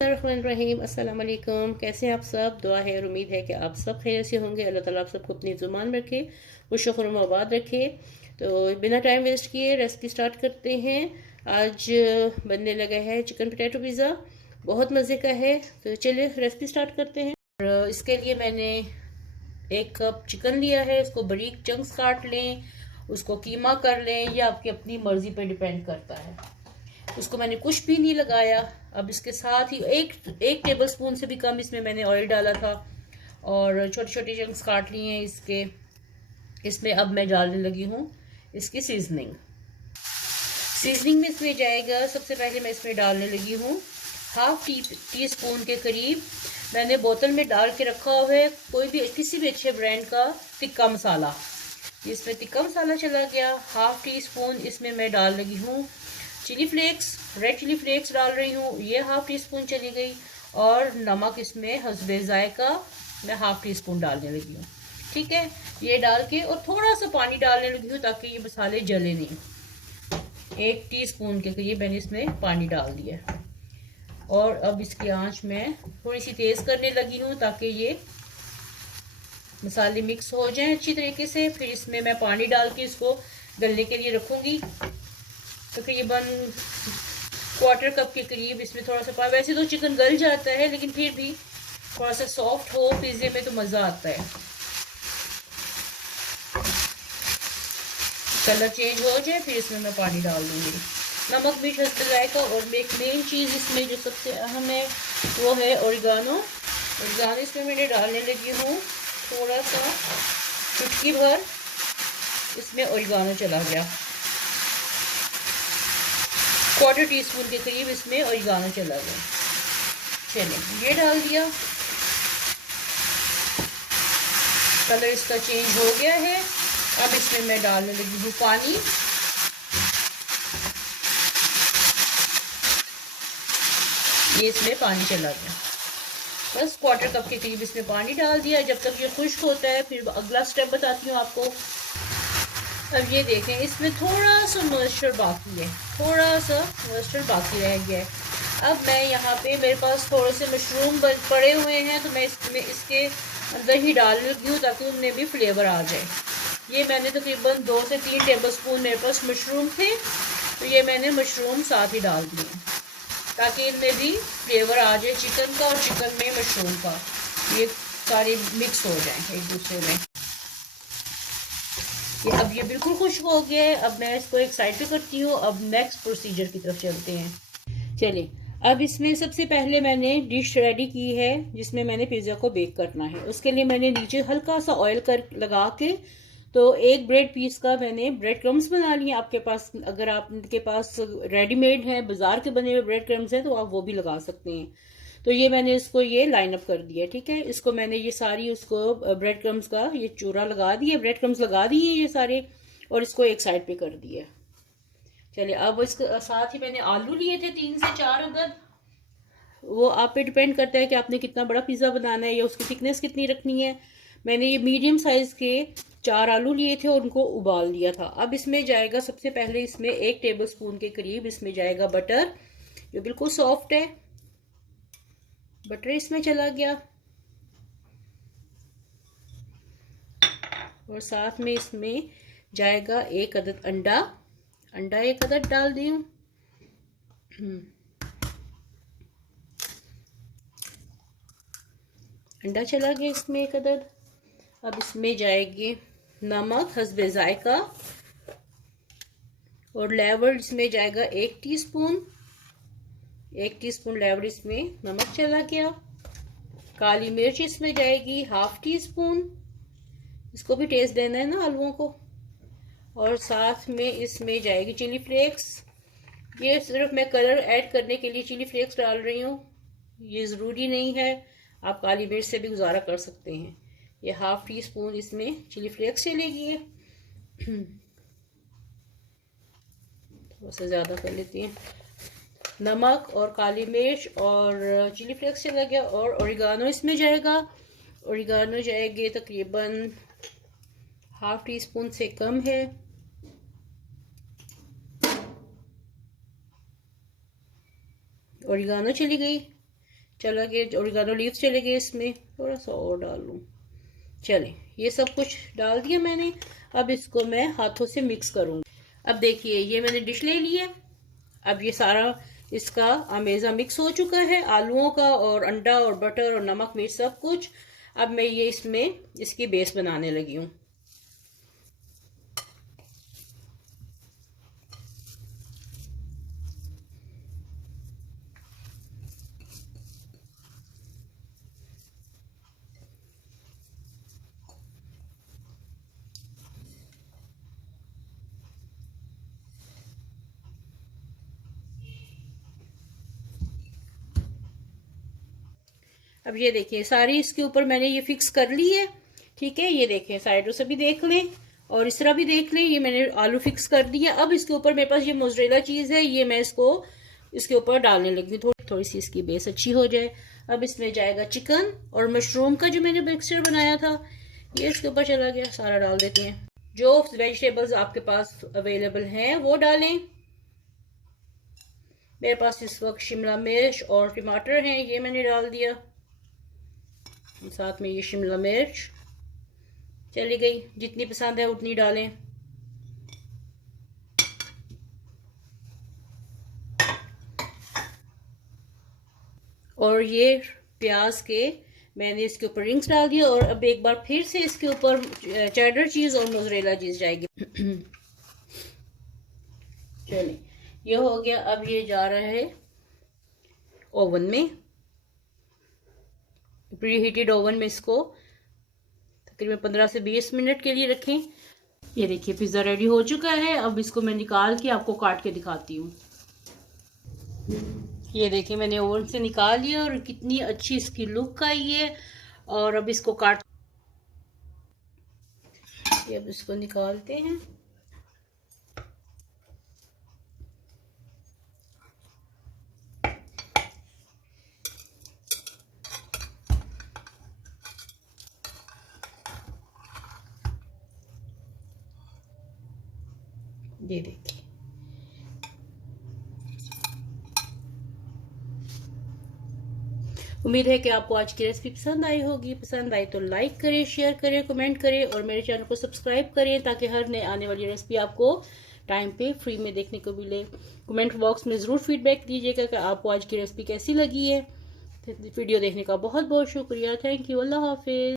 रहीम अस्सलाम वालेकुम। कैसे हैं आप सब? दुआ है और उम्मीद है कि आप सब खैर से होंगे। अल्लाह ताला आप सबको अपनी ज़ुबान में रखे, खुश खुरम आबाद रखे। तो बिना टाइम वेस्ट किए रेसिपी स्टार्ट करते हैं। आज बनने लगा है चिकन पोटैटो पिज़्ज़ा, बहुत मज़े का है। तो चलिए रेसिपी स्टार्ट करते हैं। और इसके लिए मैंने 1 कप चिकन लिया है। इसको बारीक चंक्स काट लें, उसको कीमा कर लें, या आपकी अपनी मर्ज़ी पे डिपेंड करता है। उसको मैंने कुछ भी नहीं लगाया। अब इसके साथ ही एक टेबल स्पून से भी कम इसमें मैंने ऑयल डाला था, और छोटे छोटे चंक्स काट लिए हैं इसके। इसमें अब मैं डालने लगी हूँ इसकी सीजनिंग में इसमें जाएगा। सबसे पहले मैं इसमें डालने लगी हूँ हाफ टी स्पून के करीब। मैंने बोतल में डाल के रखा हुआ है कोई भी किसी भी अच्छे ब्रांड का तिक्का मसाला। इसमें तिक्का मसाला चला गया। हाफ टी स्पून इसमें मैं डाल लगी हूँ chilli flakes, red chilli flakes डाल रही हूँ, ये हाफ टी स्पून चली गई। और नमक इसमें हस्बे जायका मैं हाफ टी स्पून डालने लगी हूँ। ठीक है, ये डाल के और थोड़ा सा पानी डालने लगी हूँ ताकि ये मसाले जले नहीं। 1 टीस्पून के करीब मैंने इसमें पानी डाल दिया। और अब इसकी आंच मैं थोड़ी सी तेज़ करने लगी हूँ ताकि ये मसाले मिक्स हो जाएं अच्छी तरीके से। फिर इसमें मैं पानी डाल के इसको गलने के लिए रखूँगी। तकरीबन 1/4 कप के करीब इसमें थोड़ा सा पानी। वैसे तो चिकन गल जाता है, लेकिन फिर भी थोड़ा सा सॉफ्ट हो पिज़्ज़े में तो मज़ा आता है। कलर चेंज हो जाए फिर इसमें मैं पानी डाल दूँगी। नमक मिर्च हस्बे जायका। और एक मेन चीज़ इसमें जो सबसे अहम है वो है ओरिगानो। इसमें मैंने डालने लगी हूँ थोड़ा सा, चुटकी भर इसमें ओरिगानो चला गया। 1/4 टीस्पून के करीब इसमें ओरिगानो चला गया। चलिए ये डाल दिया। कलर इसका चेंज हो गया है। अब इसमें मैं डालने लगी हूँ पानी। ये इसमें पानी चला गया। बस 1/4 कप के करीब इसमें पानी डाल दिया। जब तक ये खुश्क होता है फिर अगला स्टेप बताती हूँ आपको। अब ये देखें, इसमें थोड़ा सा मॉइस्चर बाकी है, थोड़ा सा मॉइस्चर बाकी रह गया है। अब मैं यहाँ पे मेरे पास थोड़े से मशरूम पड़े हुए हैं, तो मैं इसके अंदर ही डाल लगी हूँ ताकि उनमें भी फ्लेवर आ जाए। ये मैंने तकरीबन 2 से 3 टेबल स्पून मेरे पास मशरूम थे, तो ये मैंने मशरूम साथ ही डाल दिए ताकि इनमें भी फ्लेवर आ जाए चिकन का और चिकन में मशरूम का, ये सारे मिक्स हो जाए एक दूसरे में। अब ये बिल्कुल खुश्क हो गया है। अब मैं इसको एक साइड पे करती हूँ। अब नेक्स्ट प्रोसीजर की तरफ चलते हैं। चलिए, अब इसमें सबसे पहले मैंने डिश रेडी की है जिसमें मैंने पिज़्ज़ा को बेक करना है। उसके लिए मैंने नीचे हल्का सा ऑयल लगा के तो एक ब्रेड पीस का मैंने ब्रेड क्रम्स बना लिए। आपके पास अगर आपके पास रेडीमेड है, बाजार के बने हुए ब्रेड क्रम्स हैं, तो आप वो भी लगा सकते हैं। तो ये मैंने इसको ये लाइन अप कर दिया। ठीक है, इसको मैंने ये सारी उसको ब्रेड क्रम्स का ये चूरा लगा दिया, ब्रेड क्रम्स लगा दिए ये सारे, और इसको एक साइड पे कर दिया। चलिए, अब इसके साथ ही मैंने आलू लिए थे 3 से 4 अदद। वो आप पे डिपेंड करता है कि आपने कितना बड़ा पिज़्ज़ा बनाना है या उसकी थिकनेस कितनी रखनी है। मैंने ये मीडियम साइज के 4 आलू लिए थे और उनको उबाल लिया था। अब इसमें जाएगा सबसे पहले इसमें 1 टेबल स्पून के करीब इसमें जाएगा बटर, जो बिल्कुल सॉफ्ट है। बटर इसमें चला गया, और साथ में इसमें जाएगा 1 अदद अंडा। 1 अदद डाल दी हूँ। अंडा चला गया इसमें 1 अदद। अब इसमें जाएगी नमक हस्बे जायका, और लेवर इसमें जाएगा 1 टीस्पून। 1 टीस्पून लेवर इसमें नमक चला गया। काली मिर्च इसमें जाएगी हाफ टी स्पून, इसको भी टेस्ट देना है ना आलूओं को। और साथ में इसमें जाएगी चिली फ्लेक्स। ये सिर्फ मैं कलर ऐड करने के लिए चिली फ्लेक्स डाल रही हूँ, ये ज़रूरी नहीं है, आप काली मिर्च से भी गुजारा कर सकते हैं। ये हाफ टी स्पून इसमें चिली फ्लेक्स चलेगी। थोड़ा सा ज़्यादा कर लेती हैं। नमक और काली मिर्च और चिली फ्लेक्स चला गया। और ओरिगानो इसमें जाएगा। ओरिगानो जाएगी तकरीबन हाफ टी स्पून से कम है। ओरिगानो चली गई। चला गया, ओरिगानो लीव्स चले गए, इसमें थोड़ा सा और डाल लूँ। चलें, ये सब कुछ डाल दिया मैंने। अब इसको मैं हाथों से मिक्स करूँगी। अब देखिए ये मैंने डिश ले ली है। अब ये सारा इसका अमेज़ा मिक्स हो चुका है, आलूओं का और अंडा और बटर और नमक मिर्च सब कुछ। अब मैं ये इसमें इसकी बेस बनाने लगी हूँ। अब ये देखिए सारी इसके ऊपर मैंने ये फिक्स कर ली है। ठीक है, ये देखें साइडों से भी देख लें और इस तरह भी देख लें। ये मैंने आलू फिक्स कर दिया। अब इसके ऊपर मेरे पास ये मोज़रेला चीज़ है, ये मैं इसको इसके ऊपर डालने लगी। थोड़ी सी इसकी बेस अच्छी हो जाए। अब इसमें जाएगा चिकन और मशरूम का जो मैंने मिक्सचर बनाया था, ये इसके ऊपर चला गया। सारा डाल देते हैं। जो वेजिटेबल्स आपके पास अवेलेबल हैं वो डालें। मेरे पास इस वक्त शिमला मिर्च और टमाटर हैं, ये मैंने डाल दिया। साथ में ये शिमला मिर्च चली गई, जितनी पसंद है उतनी डालें। और ये प्याज के मैंने इसके ऊपर रिंग्स डाल दिया। और अब एक बार फिर से इसके ऊपर चेडर चीज और मोज़रेला चीज जाएगी। चलिए ये हो गया। अब ये जा रहा है ओवन में, प्री हीटेड ओवन में। इसको तकरीबन 15 से 20 मिनट के लिए रखें। ये देखिए पिज़्ज़ा रेडी हो चुका है। अब इसको मैं निकाल के आपको काट के दिखाती हूँ। ये देखिए मैंने ओवन से निकाल लिया और कितनी अच्छी इसकी लुक आई है। और अब इसको काट, अब इसको निकालते हैं। ये देखिए उम्मीद है कि आपको आज की रेसिपी पसंद आई होगी। पसंद आई तो लाइक करें, शेयर करें, कमेंट करें और मेरे चैनल को सब्सक्राइब करें ताकि हर नए आने वाली रेसिपी आपको टाइम पे फ्री में देखने को मिले। कमेंट बॉक्स में ज़रूर फीडबैक दीजिएगा कि आपको आज की रेसिपी कैसी लगी है। वीडियो देखने का बहुत बहुत शुक्रिया। Thank you. अल्लाह हाफिज़।